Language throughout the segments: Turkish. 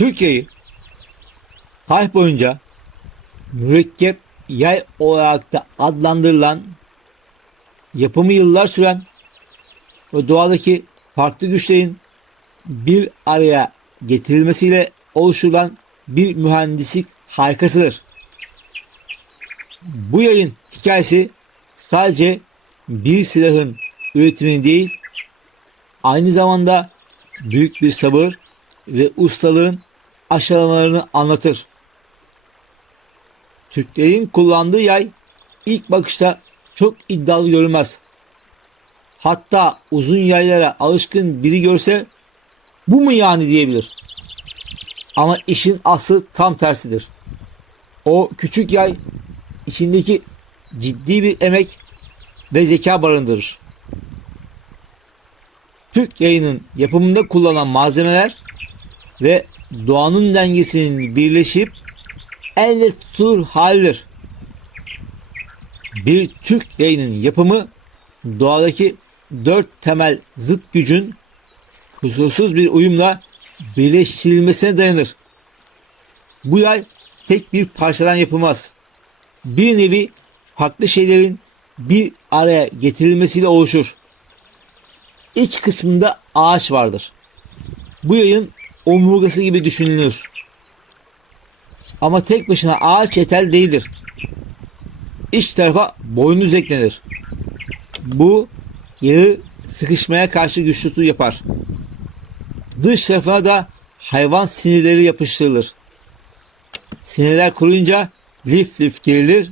Türkiye'yi tarih boyunca mürekkep yay olarak da adlandırılan, yapımı yıllar süren ve doğadaki farklı güçlerin bir araya getirilmesiyle oluşturulan bir mühendislik harikasıdır. Bu yayın hikayesi sadece bir silahın üretimini değil, aynı zamanda büyük bir sabır ve ustalığın aşamalarını anlatır. Türklerin kullandığı yay ilk bakışta çok iddialı görünmez. Hatta uzun yaylara alışkın biri görse bu mu yani diyebilir. Ama işin aslı tam tersidir. O küçük yay içindeki ciddi bir emek ve zeka barındırır. Türk yayının yapımında kullanılan malzemeler ve doğanın dengesinin birleşip elle tutulur halidir. Bir Türk yayının yapımı doğadaki dört temel zıt gücün kusursuz bir uyumla birleştirilmesine dayanır. Bu yay tek bir parçadan yapılmaz. Bir nevi farklı şeylerin bir araya getirilmesiyle oluşur. İç kısmında ağaç vardır. Bu yayın omurgası gibi düşünülür. Ama tek başına ağaç yeterli değildir. İç tarafa boynuz eklenir. Bu yağı sıkışmaya karşı güçlü yapar. Dış tarafına da hayvan sinirleri yapıştırılır. Sinirler kuruyunca lif lif gerilir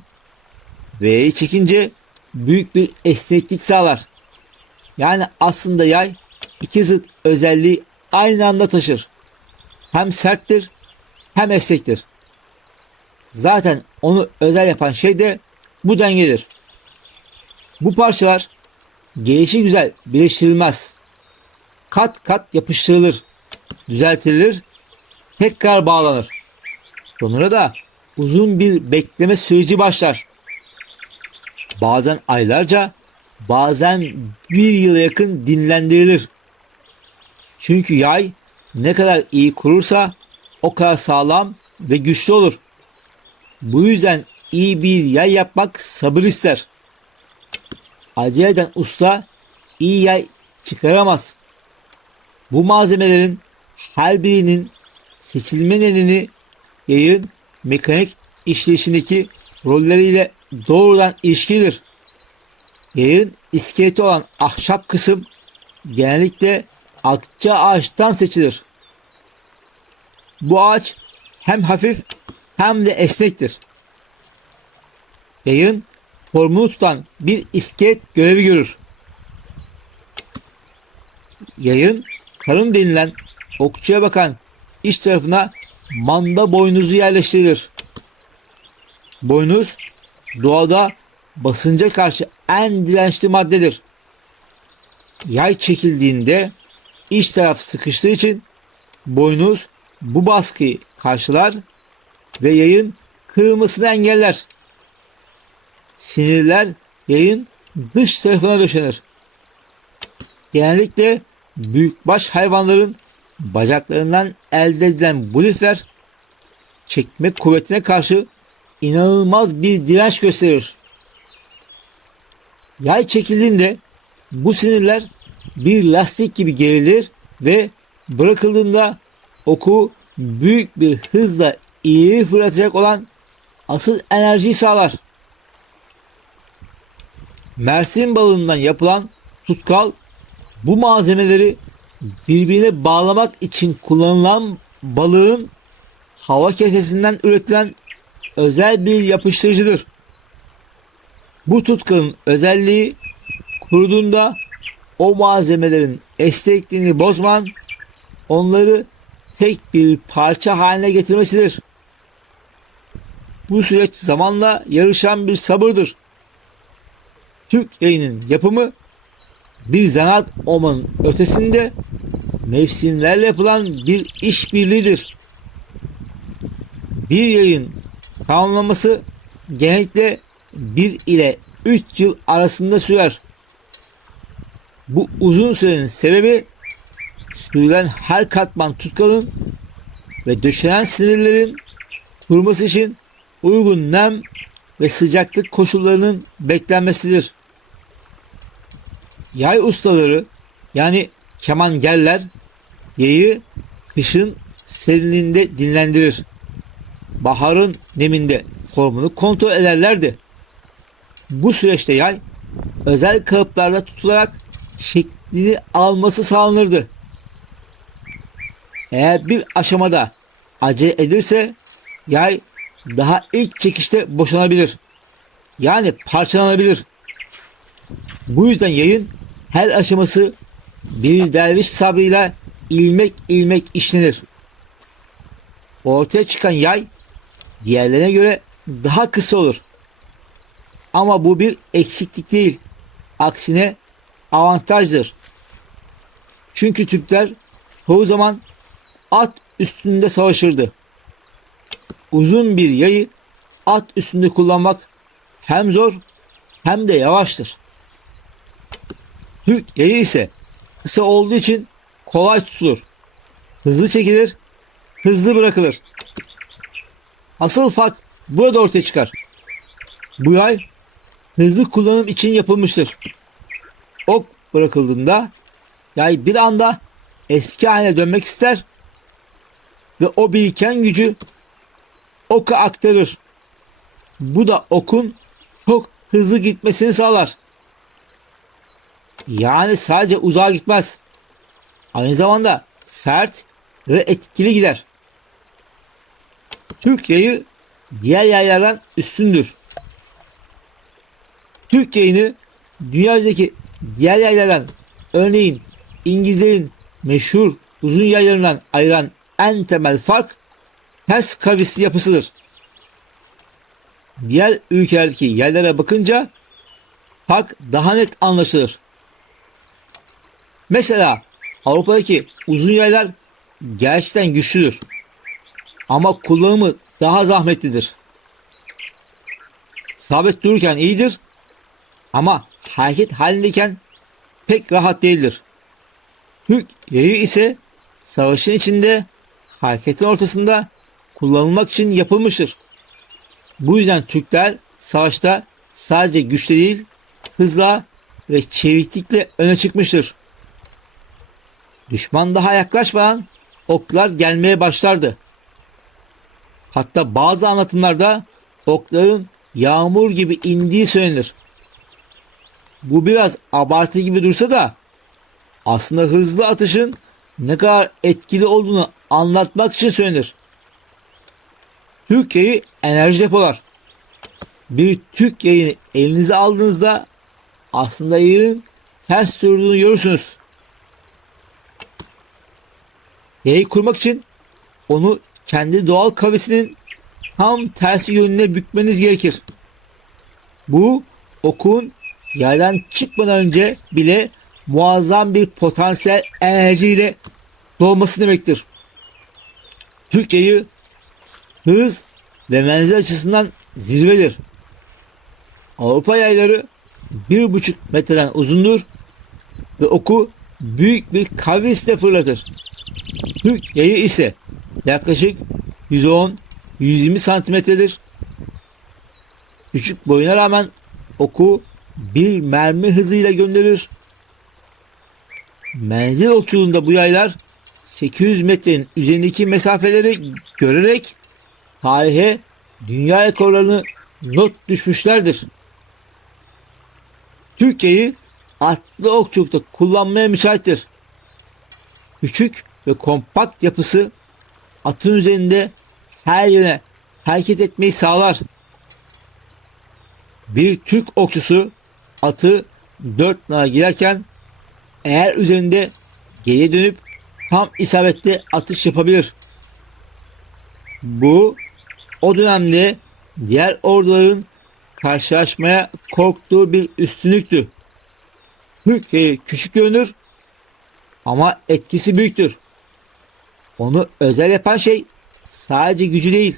ve çekince büyük bir esneklik sağlar. Yani aslında yay iki zıt özelliği aynı anda taşır. Hem serttir hem esnektir. Zaten onu özel yapan şey de bu dengedir. Bu parçalar gelişigüzel birleştirilmez. Kat kat yapıştırılır, düzeltilir, tekrar bağlanır. Sonra da uzun bir bekleme süreci başlar. Bazen aylarca, bazen bir yıla yakın dinlendirilir. Çünkü yay ne kadar iyi kurursa o kadar sağlam ve güçlü olur. Bu yüzden iyi bir yay yapmak sabır ister. Acele eden usta iyi yay çıkaramaz. Bu malzemelerin her birinin seçilme nedeni yayın mekanik işleyişindeki rolleriyle doğrudan ilişkilidir. Yayın iskeleti olan ahşap kısım genellikle akça ağaçtan seçilir. Bu ağaç hem hafif hem de esnektir. Yayın formunu tutan bir iskelet görevi görür. Yayın karın denilen okçuya bakan iç tarafına manda boynuzu yerleştirilir. Boynuz doğada basınca karşı en dirençli maddedir. Yay çekildiğinde iç taraf sıkıştığı için boynuz bu baskıyı karşılar ve yayın kırılmasını engeller. Sinirler yayın dış tarafına döşenir. Genellikle büyükbaş hayvanların bacaklarından elde edilen bu lifler çekme kuvvetine karşı inanılmaz bir direnç gösterir. Yay çekildiğinde bu sinirler bir lastik gibi gerilir ve bırakıldığında oku büyük bir hızla ileri fırlatacak olan asıl enerjiyi sağlar. Mersin balığından yapılan tutkal bu malzemeleri birbirine bağlamak için kullanılan balığın hava kesesinden üretilen özel bir yapıştırıcıdır. Bu tutkalın özelliği kuruduğunda o malzemelerin esnekliğini bozman, onları tek bir parça haline getirmesidir. Bu süreç zamanla yarışan bir sabırdır. Türk yayının yapımı bir zanaat olmanın ötesinde mevsimlerle yapılan bir işbirliğidir. Bir yayın tamamlaması genellikle 1 ile 3 yıl arasında sürer. Bu uzun sürenin sebebi sürülen her katman tutkalın ve döşenen sinirlerin kuruması için uygun nem ve sıcaklık koşullarının beklenmesidir. Yay ustaları yani kemangerler yayı kışın serinliğinde dinlendirir. Baharın neminde formunu kontrol ederlerdi. Bu süreçte yay özel kalıplarda tutularak şeklini alması sağlanırdı. Eğer bir aşamada acele edilirse yay daha ilk çekişte boşanabilir. Yani parçalanabilir. Bu yüzden yayın her aşaması bir derviş sabrıyla ilmek ilmek işlenir. Ortaya çıkan yay diğerlerine göre daha kısa olur. Ama bu bir eksiklik değil. Aksine avantajdır. Çünkü Türkler çoğu zaman at üstünde savaşırdı. Uzun bir yayı at üstünde kullanmak hem zor hem de yavaştır. Türk yayı ise kısa olduğu için kolay tutulur. Hızlı çekilir, hızlı bırakılır. Asıl fark burada ortaya çıkar. Bu yay hızlı kullanım için yapılmıştır. Ok bırakıldığında yay bir anda eski haline dönmek ister ve o biriken gücü oka aktarır. Bu da okun çok hızlı gitmesini sağlar. Yani sadece uzağa gitmez. Aynı zamanda sert ve etkili gider. Türk yayı diğer yaylardan üstündür. Türk yayını dünyadaki diğer yaylardan, örneğin İngilizlerin meşhur uzun yaylarından ayıran en temel fark ters kavisli yapısıdır. Diğer ülkelerdeki yaylara bakınca fark daha net anlaşılır. Mesela Avrupa'daki uzun yaylar gerçekten güçlüdür. Ama kullanımı daha zahmetlidir. Sabit dururken iyidir ama hareket halindeyken pek rahat değildir. Türk yayı ise savaşın içinde, hareketin ortasında kullanılmak için yapılmıştır. Bu yüzden Türkler savaşta sadece güçle değil, hızla ve çeviklikle öne çıkmıştır. Düşman daha yaklaşmadan oklar gelmeye başlardı. Hatta bazı anlatımlarda okların yağmur gibi indiği söylenir. Bu biraz abartı gibi dursa da aslında hızlı atışın ne kadar etkili olduğunu anlatmak için söylenir. Türk yayı enerji depolar. Bir Türk yayını elinize aldığınızda aslında yayın ters durduğunu görürsünüz. Yayı kurmak için onu kendi doğal kavisinin tam tersi yönüne bükmeniz gerekir. Bu okun yaydan çıkmadan önce bile muazzam bir potansiyel enerjiyle dolması demektir. Türk yayı hız ve menzil açısından zirvedir. Avrupa yayları 1,5 metreden uzundur ve oku büyük bir kavisle fırlatır. Türk yayı ise yaklaşık 110-120 santimetredir. Küçük boyuna rağmen oku bir mermi hızıyla gönderir. Menzil okçuluğunda bu yaylar 800 metrenin üzerindeki mesafeleri görerek tarihe dünya rekorlarını not düşmüşlerdir. Türk yayı atlı okçulukta kullanmaya müsaittir. Küçük ve kompakt yapısı atın üzerinde her yöne hareket etmeyi sağlar. Bir Türk okçusu atı 4 nala girerken eğer üzerinde geriye dönüp tam isabetli atış yapabilir. Bu o dönemde diğer orduların karşılaşmaya korktuğu bir üstünlüktü. Türk yayı küçük görünür ama etkisi büyüktür. Onu özel yapan şey sadece gücü değil,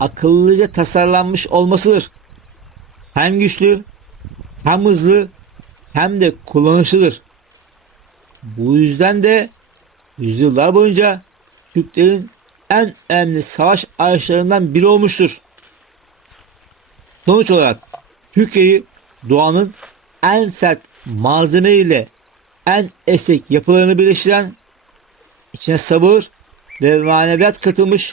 akıllıca tasarlanmış olmasıdır. Hem güçlü, hem hızlı, hem de kullanışlıdır. Bu yüzden de yüzyıllar boyunca Türklerin en önemli savaş araçlarından biri olmuştur. Sonuç olarak Türkiye'yi doğanın en sert malzemeleriyle en esnek yapılarını birleştiren, içine sabır ve maneviyat katılmış,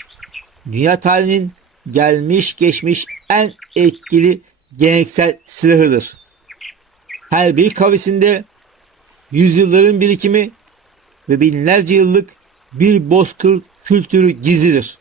dünya tarihinin gelmiş geçmiş en etkili geleneksel silahıdır. Her bir kavesinde yüzyılların birikimi ve binlerce yıllık bir bozkır kültürü gizlidir.